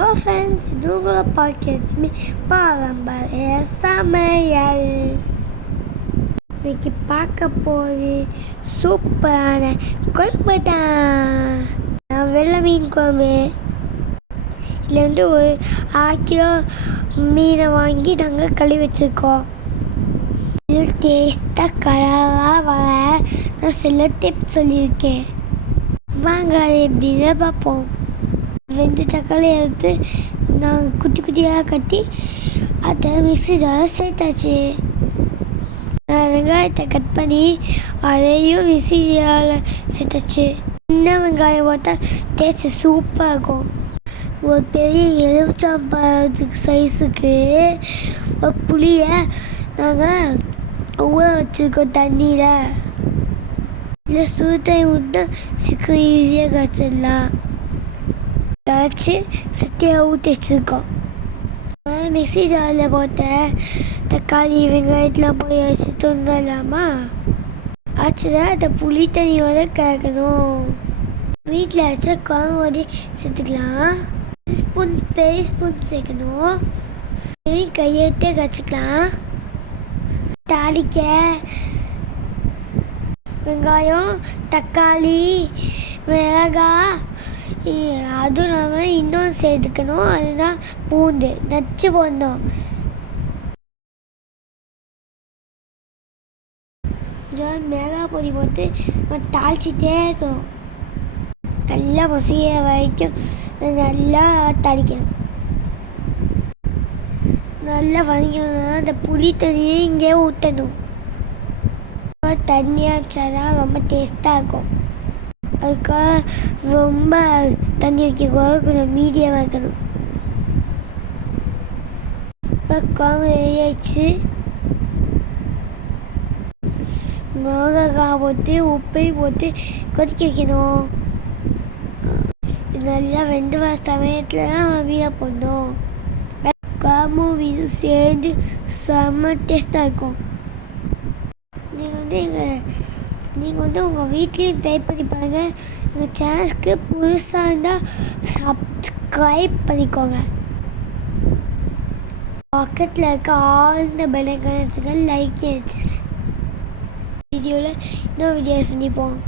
Hello friends இது உங்களை packet me பாரம்பரிய சமையல் இன்னைக்கு பார்க்க போது சூப்பரான குழம்பு தான் நான் வெள்ளை மீன் குழம்பு. இதில் வந்து ஒரு ஆறு கிலோ மீனை வாங்கி நாங்கள் கழுவி வச்சுருக்கோம். இது டேஸ்ட்டாக கலராக வர நான் சில டிப்ஸ் சொல்லியிருக்கேன். வாங்க அது எப்படின்னு பார்ப்போம். ரெண்டு தக்காளி எடுத்து நான் குட்டி குட்டியாக கட்டி அதை மிக்ஸி ஜாரில் சேர்த்தாச்சு. நான் வெங்காயத்தை கட் பண்ணி அதையும் மிக்ஸி ஜாரில் சேர்த்தாச்சு. சின்ன வெங்காயம் போட்டால் டேஸ்ட்டு சூப்பராக இருக்கும் ஒரு பெரிய எலுமிச்சாம்பழத்துக்கு சைஸுக்கு ஒரு புளியை நாங்கள் ஊற வச்சுருக்கோம் தண்ணியில். இல்லை சுடு தண்ணி விட்டு சிக்கன் ஈஸியாக காய்ச்சிடலாம். கரைச்சி சத்தியாக ஊற்றி வச்சுருக்கோம். மிக்சி ஜாரில் போட்ட. தக்காளி வெங்காயத்தெலாம் போய் வச்சு தொந்தரலாமா ஆச்சுல அதை புளி தண்ணியோட கலக்கணும். வீட்டில் வச்சா குழம்பு வடி சேர்த்துக்கலாம். ஸ்பூன் பெரிய ஸ்பூன் சேர்க்கணும். கையெழுத்தே கச்சிக்கலாம் தாளிக்க. வெங்காயம் தக்காளி மிளகாய் அதுவும் இல்லாமல் இன்னும் சேர்த்துக்கணும். அதுதான் பூந்து நச்சு போடணும் மிளகா பொடி போட்டு தாளிச்சிட்டே இருக்கணும். நல்லா மசிக்கிற வரைக்கும் நல்லா தாளிக்கணும் நல்லா வதங்கணும்னா அந்த புளி தண்ணியை இங்கே ஊற்றணும் தண்ணியாக வச்சாதான் ரொம்ப டேஸ்ட்டாக இருக்கும். அதுக்காக ரொம்ப தண்ணி வைக்கக்கூடாது கொஞ்சம் மீடியமாக இருக்கணும் இப்போ குழம்பு ரெடி ஆயிடுச்சு. மிளகாய் போட்டு உப்பையும் போட்டு கொதிக்க வைக்கணும். இது நல்லா வெந்து வர சமயத்தில் தான் நம்ம மீனை போடணும். குழம்பும் மீனும் சேர்ந்து செம்ம டேஸ்ட்டாக இருக்கும். நீங்கள் வந்து எங்கள் நீங்கள் வந்து உங்கள் வீட்லேயும் ட்ரை பண்ணி பாருங்கள் எங்கள் சேனலுக்கு புதுசாக இருந்தால் சப்ஸ்கிரைப் பண்ணிக்கோங்க. பக்கத்தில் இருக்க ஆழ்ந்த பெலைக்கன் லைக் ஆயிடுச்சு வீடியோவில் இன்னும் வீடியோ சந்திப்போம்.